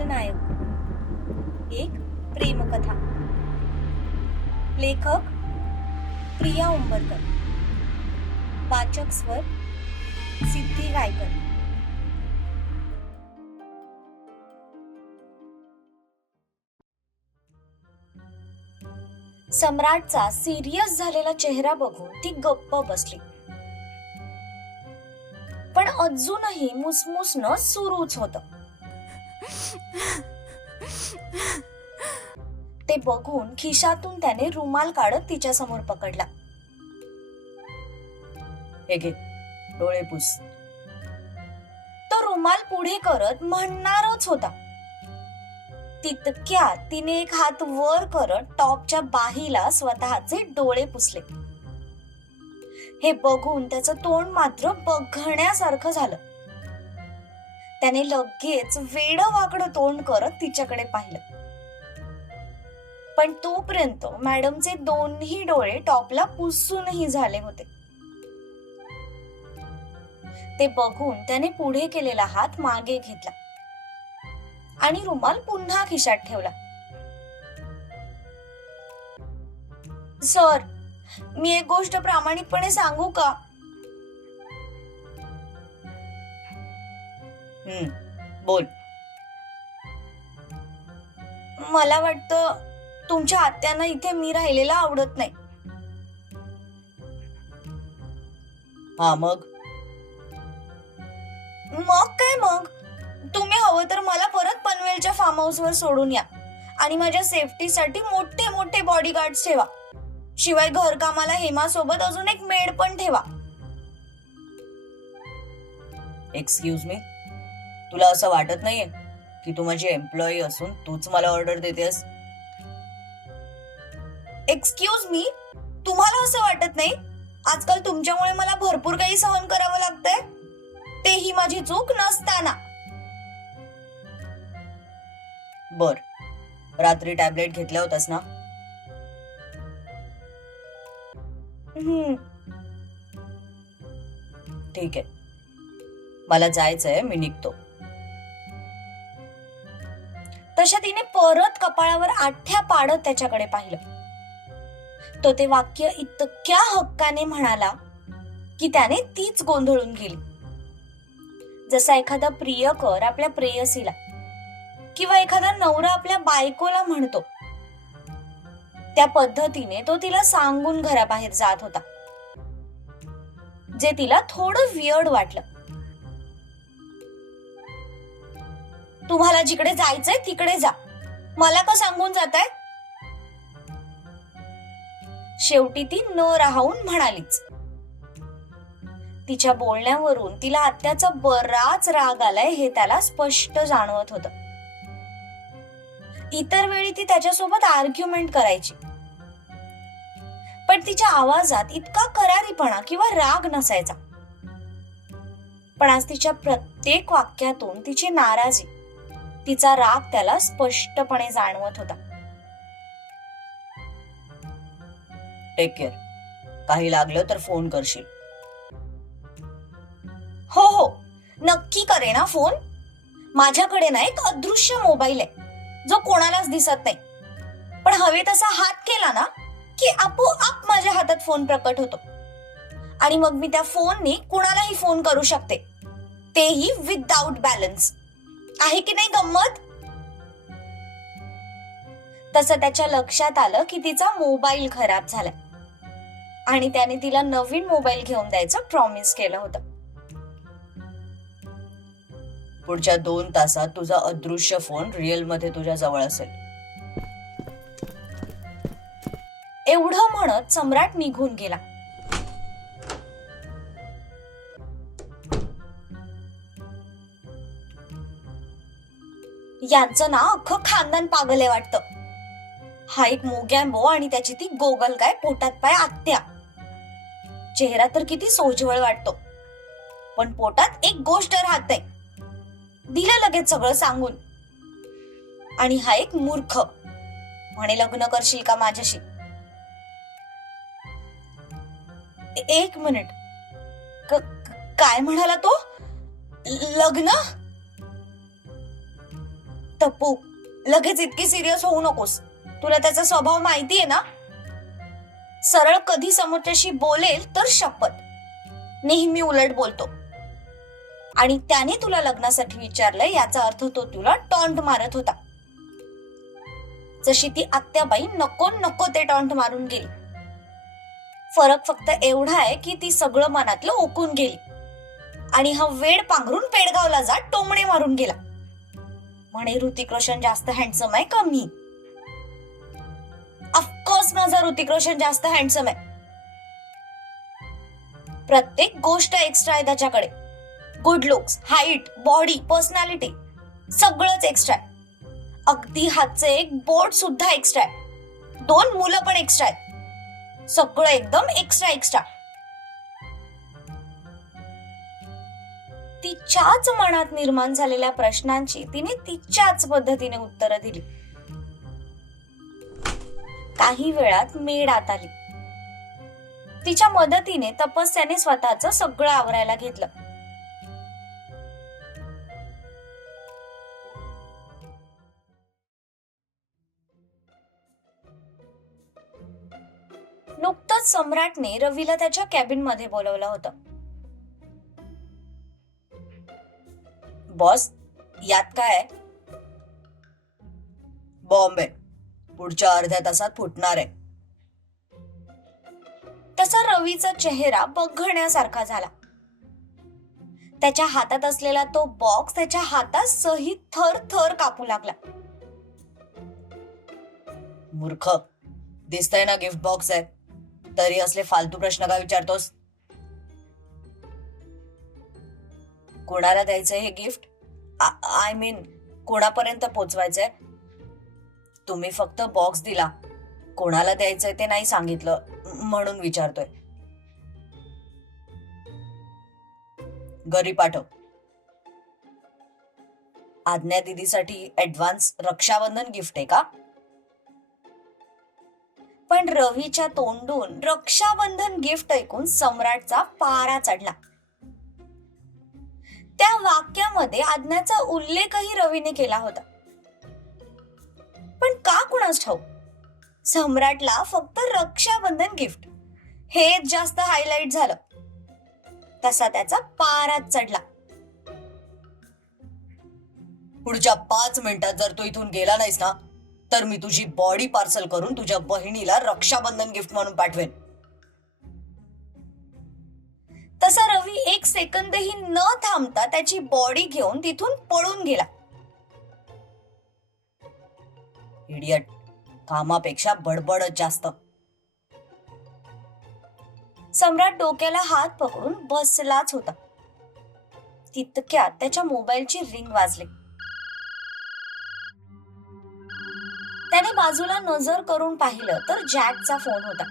खलनायक एक प्रेमकथा. लेखक प्रिया उंबरकर. वाचक स्वर सिद्धी गायकर. सम्राटचा सिरियस झालेला चेहरा बघून ती गप्प बसली. पण अजूनही मुसमुसणं सुरूच होत. ते बघून खिशातून त्याने रुमाल काढत तिच्या समोर पकडला. हे घे डोळे पुस. तो रुमाल पुढे करत म्हणणारच होता. तितक्यात तिने एक हात वर करत टॉपच्या बाहीला स्वतःचे डोळे पुसले. हे बघून त्याचं तोंड मात्र बघण्यासारखं झालं. त्याने लगेच वेड वाकड तोंड करत तिच्याकडे पाहिलं. पण तोपर्यंत मॅडमचे दोन्ही डोळे टॉपला पुसूनही झाले होते. ते बघून त्याने पुढे केलेला हात मागे घेतला. आणि रुमाल पुन्हा खिशात ठेवला. सर मी एक गोष्ट प्रामाणिकपणे सांगू का? बोल. मला वाटतं तुमच्या आत्यांना इथे मी राहिलेला आवडत नाही. हा मग? मग काय मग? तुम्ही हवं तर मला परत पनवेलच्या फार्म हाऊस वर सोडून या. आणि माझ्या सेफ्टीसाठी मोठे मोठे बॉडीगार्ड ठेवा. शिवाय घरकामाला हेमा सोबत अजून एक मेड पण ठेवा. एक्सक्यूज मी तुला असं वाटत नाहीये की तू माझी एम्प्लॉई असून तूच मला ऑर्डर देतेस? एक्सक्यूज मी तुम्हाला असं वाटत नाही? आजकाल तुमच्यामुळे मला भरपूर काही सहन करावं लागतंय? तेही माझी चूक नसताना. बर रात्री टॅबलेट घेतल्या होतास ना? हम्म, ठीक आहे. मला जायचंय मी निघतो. तशा तिने परत कपाळावर आठ्या पाडत त्याच्याकडे पाहिलं. तो ते वाक्य इतक्या हक्काने म्हणाला की त्याने तीच गोंधळून गेली. जसा एखादा प्रियकर आपल्या प्रेयसीला किंवा एखादा नवरा आपल्या बायकोला म्हणतो त्या पद्धतीने तो तिला सांगून घराबाहेर जात होता जे तिला थोडं वियर्ड वाटलं. तुम्हाला जिकडे जायचंय तिकडे जा. मला का सांगून जाताय? शेवटी ती न राहून म्हणालीच. तिच्या बोलण्यावरून तिला आत्याचा बराच राग आलाय हे त्याला स्पष्ट जाणवत होत. इतर वेळी ती त्याच्यासोबत आर्ग्युमेंट करायची. पण तिच्या आवाजात इतका करारीपणा किंवा राग नसायचा. पण आज तिच्या प्रत्येक वाक्यातून तिची नाराजी तिचा राग त्याला स्पष्टपणे जाणवत होता. टेक केअर काही लागलं तर फोन करशील. हो हो. नक्की करे ना फोन माझ्याकडे ना एक अदृश्य मोबाईल आहे. जो कोणालाच दिसत नाही. पण हवे तसा हात केला ना की आपोआप माझ्या हातात फोन प्रकट होतो. आणि मग मी त्या फोननी कुणालाही फोन करू शकते. तेही विदाउट बॅलन्स आहे की नाही गंमत? तसं त्याच्या लक्षात आलं की तिचा मोबाईल खराब झालाय आणि त्याने तिला नवीन मोबाईल घेऊन द्यायचं प्रॉमिस केलं होतं. पुढच्या दोन तासात तुझा अदृश्य फोन रिअलमध्ये तुझ्या जवळ असेल. एवढं म्हणत सम्राट निघून गेला. यांचं ना अख्खं खानदान पागल आहे वाटतं. हा एक मोगॅम्बो आणि त्याची ती गोगल काय पोटात पाय आत्या. चेहरा तर किती सोजवळ वाटतो. पण पोटात एक गोष्ट राहते दिलं लगेच सगळं सांगून. आणि हा एक मूर्ख म्हणे लग्न करशील का माझ्याशी? एक मिनिट. काय म्हणाला तो? लग्न? टप्पू लगेच इतकी सिरियस होऊ नकोस. तुला त्याचा स्वभाव माहितीये ना? सरळ कधी समोरच्याशी बोलेल तर शपथ. नेहमी उलट बोलतो. आणि त्याने तुला लग्नासाठी विचारलं याचा अर्थ तो तुला टॉन्ट मारत होता. जशी ती आत्याबाई नको नको ते टॉन्ट मारून गेली. फरक फक्त एवढा आहे की ती सगळं मनातलं ओकून गेली. आणि हा वेड पांघरून पेडगावला जा टोमणे मारून गेला. म्हणे ऋतिक रोशन जास्त हँडसम आहे का मी? ऑफकोर्स माझा ऋतिक रोशन जास्त हँडसम आहे. प्रत्येक गोष्ट एक्स्ट्रा आहे त्याच्याकडे. Good looks height body personality सगळंच एक्स्ट्रा आहे. अगदी हातचे एक बोट सुद्धा एक्स्ट्रा आहे. दोन मुलं पण एक्स्ट्रा आहेत. सगळं एकदम एक्स्ट्रा एक्स्ट्रा तिच्याच मनात निर्माण झालेल्या प्रश्नांची तिने तिच्याच पद्धतीने उत्तरं दिली. काही वेळात मेडात आली. तिच्या मदतीने तपस्याने स्वतःच सगळं आवरायला घेतलं. नुकतंच सम्राटने रवीला त्याच्या कॅबिनमध्ये बोलवलं होतं. बॉस यात काय आहे? बॉम्बे पुढच्या अर्ध्या तासात फुटणार आहे. तसा रवीचा चेहरा बघण्यासारखा झाला. त्याच्या हातात असलेला तो बॉक्स त्याच्या हातात सहित थर थर कापू लागला. मूर्ख दिसतंय ना गिफ्ट बॉक्स आहे. तरी असले फालतू प्रश्न का विचारतोस? कोणाला द्यायचंय हे गिफ्ट आय मीन कोणापर्यंत पोचवायचंय? तुम्ही फक्त बॉक्स दिला. कोणाला द्यायचंय ते नाही सांगितलं म्हणून विचारतोय. घरी पाठव. आज्ञा दिदीसाठी ऍडव्हान्स रक्षाबंधन गिफ्ट आहे का? पण रवीच्या तोंडून रक्षाबंधन गिफ्ट ऐकून सम्राटचा पारा चढला. त्या वाक्यामध्ये आज्ञाचा उल्लेखही रवीने केला होता. पण का कुणास ठाऊक? सम्राटला फक्त रक्षाबंधन गिफ्ट हेच जास्त हायलाइट झालं. तसा त्याचा पाराच चढला. पुढच्या पाच मिनिटात जर तू इथून गेला नाहीस ना तर मी तुझी बॉडी पार्सल करून तुझ्या बहिणीला रक्षाबंधन गिफ्ट म्हणून पाठवेन. तसा रवी एक सेकंदही न थांबता त्याची बॉडी घेऊन तिथून पळून गेला. इडियट कामापेक्षा बडबडच जास्त. सम्राट डोक्याला हात पकडून बसलाच होता. तितक्यात त्याच्या मोबाईलची रिंग वाजली. त्याने बाजूला नजर करून पाहिलं तर जॅकचा फोन होता.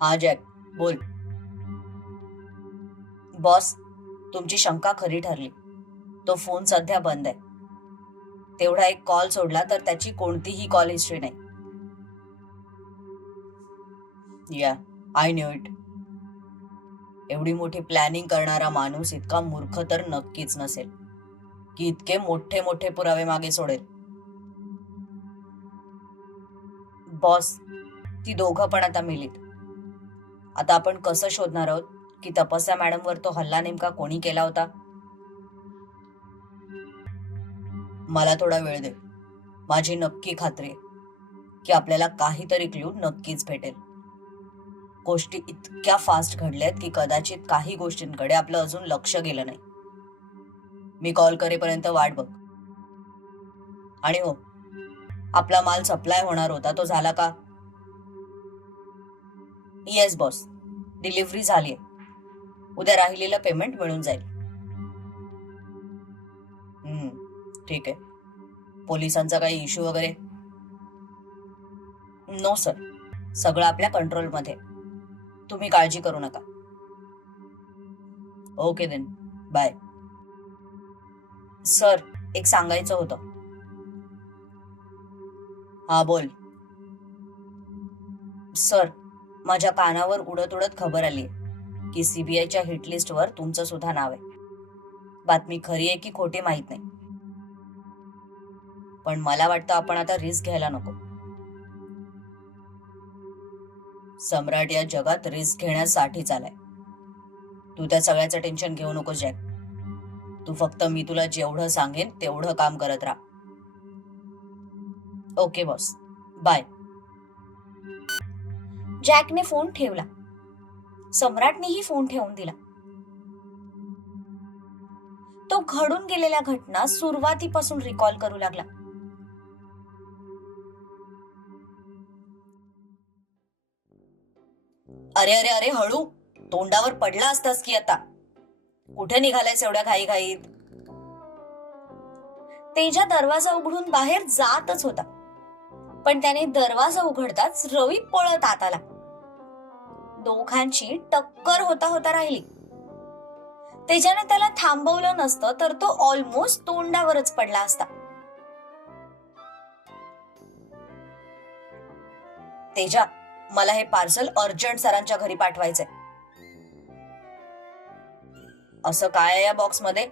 हा जॅक बोल. बॉस तुमची शंका खरी ठरली. तो फोन सध्या बंद आहे. तेवढा एक कॉल सोडला तर त्याची कोणतीही कॉल हिस्ट्री नाही. या आय न्यू इट. एवढी मोठी प्लॅनिंग करणारा माणूस इतका मूर्ख तर नक्कीच नसेल की इतके मोठे मोठे पुरावे मागे सोडेल. बॉस ती दोघं पण आता मिलीत. आता आपण कसं शोधणार आहोत? की तपस्या मॅडमवर तो हल्ला नेमका कोणी केला होता? मला थोडा वेळ दे. माझी नक्की खात्री की आपल्याला काहीतरी क्ल्यू नक्कीच भेटेल. गोष्टी इतक्या फास्ट घडल्यात की कदाचित काही गोष्टींकडे आपलं अजून लक्ष गेलं नाही. मी कॉल करेपर्यंत वाट बघ. आणि हो आपला माल सप्लाय होणार होता. तो झाला का? येस बॉस डिलिव्हरी झाली उद्या राहिलेलं पेमेंट मिळून जाईल. हम्म, ठीक आहे. पोलिसांचा काही इश्यू वगैरे? नो सर सगळं आपल्या कंट्रोलमध्ये तुम्ही काळजी करू नका. ओके देन बाय सर एक सांगायचं होतं. हा बोल. सर माझ्या कानावर उडत उडत खबर आली की सीबीआयच्या हिटलिस्टवर तुमचं सुद्धा नाव आहे. बातमी खरी आहे की खोटी माहीत नाही. पण मला वाटतं आपण आता रिस्क घ्यायला नको. सम्राट या जगात रिस्क घेण्यासाठीच आलाय तू त्या सगळ्याचं टेन्शन घेऊ नको जॅक. तू फक्त मी तुला जेवढं सांगेन तेवढं काम करत राहा. Okay boss. बाय. जॅकने फोन ठेवला. सम्राटनेही फोन ठेवून दिला. तो घडून गेलेल्या घटना सुरुवातीपासून रिकॉल करू लागला. अरे अरे अरे हळू! तोंडावर पडला असतास की आता? कुठे निघालायस एवढ्या घाई घाईत तेजा दरवाजा उघडून बाहेर जातच होता. पण त्याने दरवाजा उघडताच रवी पळत आत आला. दोघांची टक्कर होता होता राहिली. त्याच्याने त्याला थांबवलं नसतं तर तो ऑलमोस्ट तोंडावरच पडला असता. तेजा मला हे पार्सल अर्जंट सरांच्या घरी पाठवायचंय. असं काय आहे या बॉक्समध्ये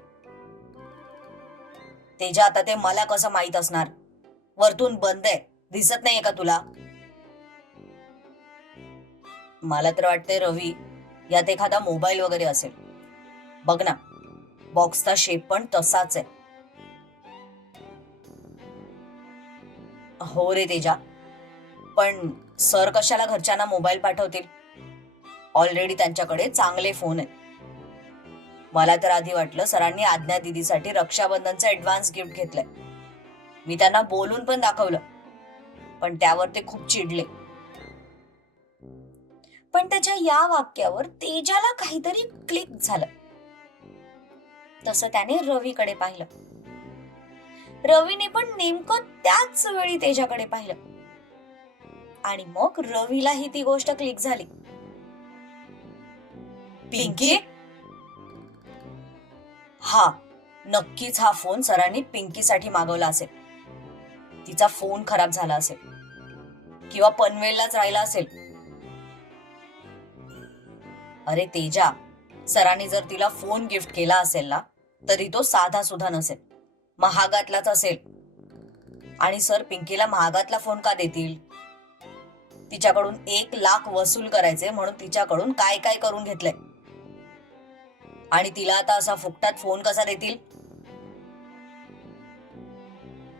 तेजा आता ते मला कसं माहीत असणार? वरतून बंद आहे. दिसत नाहीये का तुला? मला तर वाटतंय रवी यात एखादा मोबाईल वगैरे असेल. बघ ना बॉक्सचा शेप पण तसाच आहे. हो रे तेजा पण सर कशाला घरच्यांना मोबाईल पाठवतील? ऑलरेडी त्यांच्याकडे चांगले फोन आहेत. मला तर आधी वाटलं सरांनी आज्ञा दिदीसाठी रक्षाबंधनचं ऍडव्हान्स गिफ्ट घेतलंय. मी त्यांना बोलून पण दाखवलं पण त्यावर ते खूप चिडले. पण त्याच्या या वाक्यावर तेजाला काहीतरी क्लिक झालं. तसं त्याने रवीकडे पाहिलं. रवीने पण नेमकं त्याच वेळी तेजाकडे पाहिलं. आणि मग रवीलाही ती गोष्ट क्लिक झाली. पिंकी? हा नक्कीच हा फोन सरांनी पिंकीसाठी मागवला असेल. तिचा फोन खराब झाला असेल. किंवा पनवेललाच राहिला असेल. अरे तेजा सरांनी जर तिला फोन गिफ्ट केला असेल ना तरी तो साधा सुद्धा नसेल. महागातलाच असेल. आणि सर पिंकीला महागातला फोन का देतील? तिच्याकडून एक लाख वसूल करायचे म्हणून तिच्याकडून काय काय करून घेतलंय? आणि तिला आता असा फुकटात फोन कसा देतील?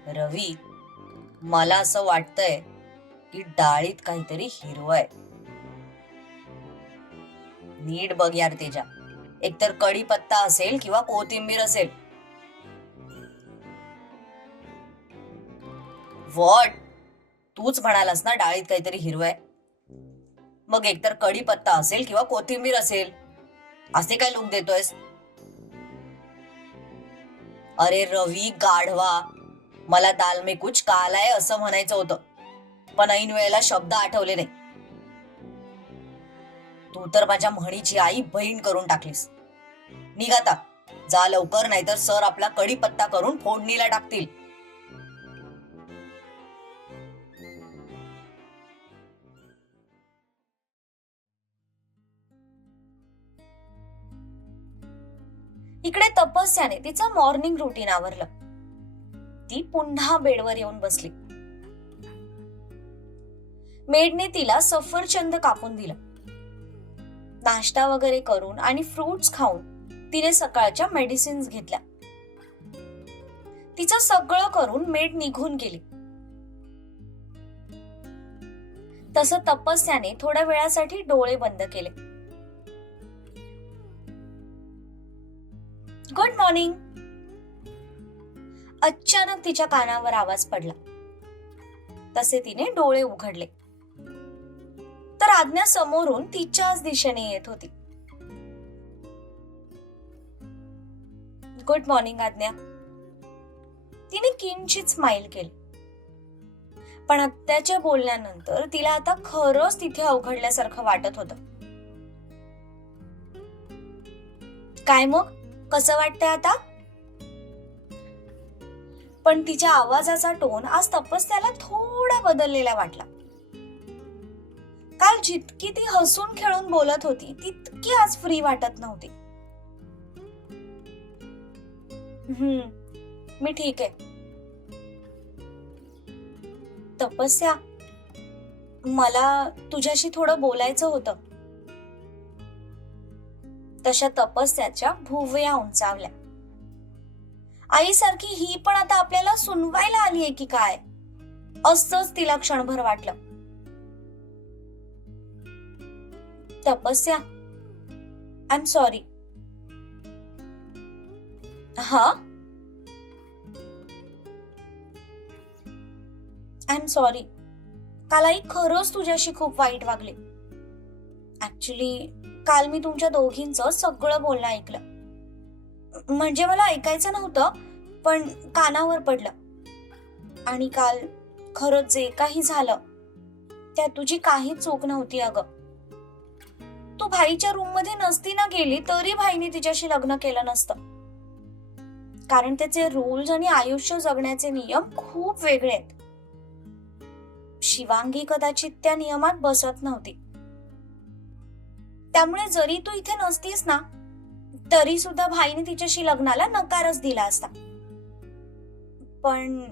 रवी मला असं वाटतंय की डाळीत काहीतरी हिरवं आहे नीट बघ यार तेजा. एकतर कढीपत्ता असेल किंवा कोथिंबीर असेल. वॉट तूच म्हणालास ना डाळीत काहीतरी हिरवय मग एकतर कढीपत्ता असेल किंवा कोथिंबीर असेल. असे काय लुक देतोयस? अरे रवी गाढवा मला दाल मे कुछ काल आहे असं म्हणायचं होतं. पण ऐन वेळेला शब्द आठवले नाही तू तर माझ्या म्हणीची आई बहीण करून टाकलीस. निघाता जा लवकर नाहीतर सर आपला कढीपत्ता करून फोडणीला टाकतील. इकडे तपस्याने तिचं मॉर्निंग रुटीन आवरलं. ती पुन्हा बेडवर येऊन बसली. मेडने तिला सफरचंद कापून दिलं. नाश्ता वगैरे करून आणि फ्रुट्स खाऊन तिने सकाळच्या मेडिसिन्स घेतल्या. तिचं सगळं करून मेड निघून गेली. तसं तपस्याने थोड्या वेळासाठी डोळे बंद केले. गुड मॉर्निंग अचानक तिच्या कानावर आवाज पडला. तसे तिने डोळे उघडले. तर आज्ञा समोरून तिच्याच दिशेने येत होती. गुड मॉर्निंग आज्ञा. तिने किंचित स्माइल केली. पण आत्याच्या बोलण्यानंतर तिला आता खरंच तिथे अवघडल्यासारखं वाटत होतं. काय मग? कसं वाटतंय आता? पण तिच्या आवाजाचा टोन आज तपस्याला थोडा बदललेला वाटला. काल जितकी ती हसून खेळून बोलत होती तितकी आज फ्री वाटत नव्हती. हम्म मी ठीक आहे. तपस्या मला तुझ्याशी थोडं बोलायचं होतं. तशा तपस्याच्या भुवया उंचावल्या. आईसारखी ही पण आता आपल्याला सुनवायला आलीये की काय? असंच तिला क्षणभर वाटलं. तपस्या. आय एम सॉरी हा? आय एम सॉरी काल आई खरंच तुझ्याशी खूप वाईट वागले. ऍक्च्युली काल मी तुमच्या दोघींचं सगळं बोलणं ऐकलं. म्हणजे मला ऐकायचं नव्हतं पण कानावर पडलं. आणि काल खरंच जे काही झालं त्यात तुझी काही चूक नव्हती अगं. तू भाईच्या रूममध्ये नसती ना गेली तरी भाईने तिच्याशी लग्न केलं नसतं. कारण त्याचे रूल्स आणि आयुष्य जगण्याचे नियम खूप वेगळे आहेत. शिवांगी कदाचित त्या नियमात बसत नव्हती. त्यामुळे जरी तू इथे नसतीस ना तरी सुद्धा भाईने तिच्याशी लग्नाला नकारच दिला असता. पण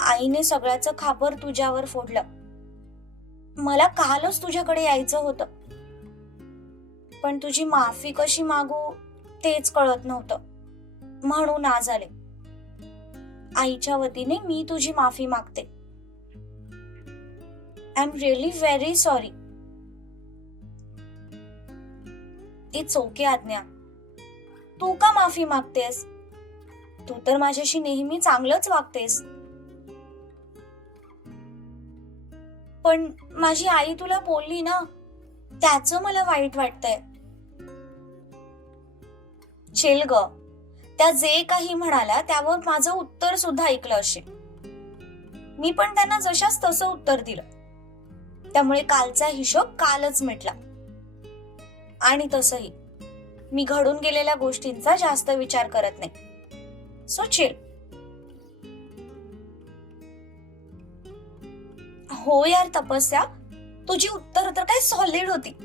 आईने सगळ्याचं खापर तुझ्यावर फोडलं. मला कालच तुझ्याकडे यायचं होतं. पण तुझी माफी कशी मागू तेच कळत नव्हतं. म्हणून आज आले. आईच्या वतीने मी तुझी माफी मागते. I am really very sorry it's okay Adnya. तू का माफी मागतेस? तू तर माझ्याशी नेहमी चांगलंच वागतेस. पण माझी आई तुला बोलली ना त्याच मला वाईट वाटतंय. चिल ग. त्या जे काही म्हणाला त्यावर माझं उत्तर सुद्धा ऐकलं असेल. मी पण त्यांना जशाच तसं उत्तर दिलं. त्यामुळे कालचा हिशोब कालच मिटला. आणि तसही मी घडून गेलेल्या गोष्टींचा जास्त विचार करत नाही. So chill. हो यार तपस्या तुझी उत्तर तर काय सॉलिड होती.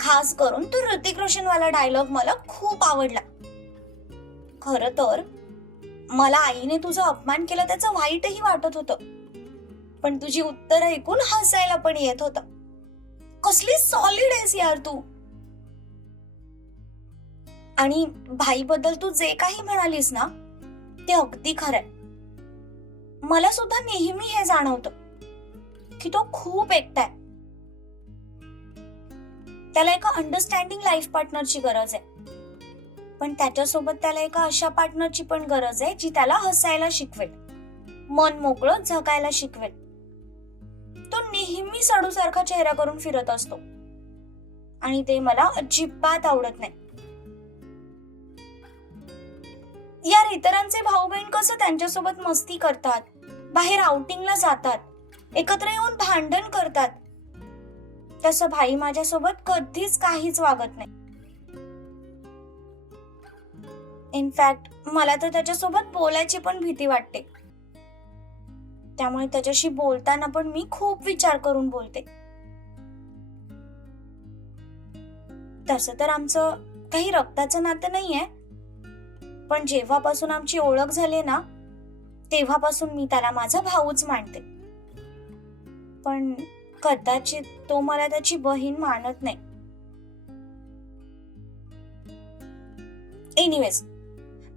खास करून तू ऋतिक रोशन वाला डायलॉग मला खूप आवडला. खर तर मला आईने तुझा अपमान केला त्याचं वाईटही वाटत होतं. पण तुझी उत्तर ऐकून हसायला पण येत होत. कसली सॉलिड आहेस यार तू. आणि भाईबद्दल तू जे काही म्हणालीस ना ते अगदी खरंय मला सुद्धा नेहमी हे जाणवतं की तो खूप एकटाय त्याला एका अंडरस्टँडिंग लाईफ पार्टनरची गरज आहे. पण त्याच्यासोबत त्याला एका अशा पार्टनरची पण गरज आहे जी त्याला हसायला शिकवेल. मन मोकळं जगायला शिकवेल. तो नेहमी साडूसारखा चेहरा करून फिरत असतो. आणि ते मला अजिबात आवडत नाही. यार इतरांचे भाऊ बहीण कसं त्यांच्यासोबत मस्ती करतात? बाहेर आउटिंगला जातात. एकत्र येऊन भांडण करतात. तसं भाई माझ्यासोबत कधीच काहीच वागत नाही. इनफॅक्ट मला तर त्याच्यासोबत बोलायची पण भीती वाटते. त्यामुळे त्याच्याशी बोलताना पण मी खूप विचार करून बोलते. तसं तर आमचं काही रक्ताचं नातं नाहीये. पण जेव्हापासून आमची ओळख झाली ना तेव्हापासून मी त्याला माझा भाऊच मानते. पण कदाचित तो मला त्याची बहीण मानत नाही. एनिवेज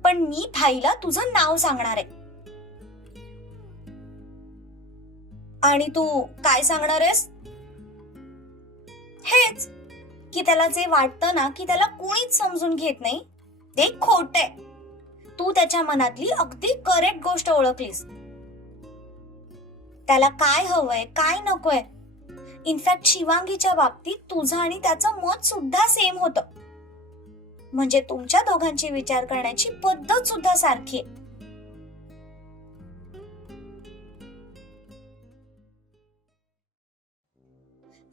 पण मी भाईला तुझं नाव सांगणार आहे. आणि तू काय सांगणार आहेस? हेच. की त्याला जे वाटतं ना की त्याला कोणीच समजून घेत नाही ते खोट आहे. तू त्याच्या मनातली अगदी करेक्ट गोष्ट ओळखलीस. त्याला काय हवंय काय नकोय? इनफॅक्ट शिवांगीच्या बाबतीत तुझं आणि त्याचं मत सुद्धा सेम होतं. म्हणजे तुमच्या दोघांची विचार करण्याची पद्धत सुद्धा सारखी आहे.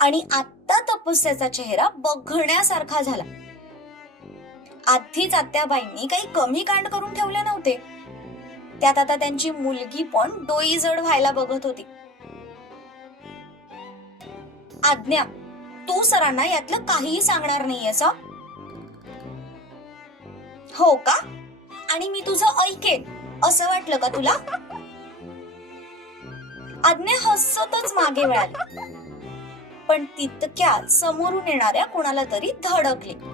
आणि आता तपस्याचा चेहरा बघण्यासारखा झाला. आधीच आत्याबाईंनी काही कमी कांड करून ठेवले नव्हते. त्यात आता त्यांची मुलगी पण डोई जड व्हायला बघत होती. आज्ञा तू सरांना यातलं काहीही सांगणार नाहीये असं हो का? आणि मी तुझं ऐकेन. असं वाटलं का तुला? आज्ञा हसतच मागे वळाली पण तितक्या समोरून येणाऱ्या कुणाला तरी धडकले.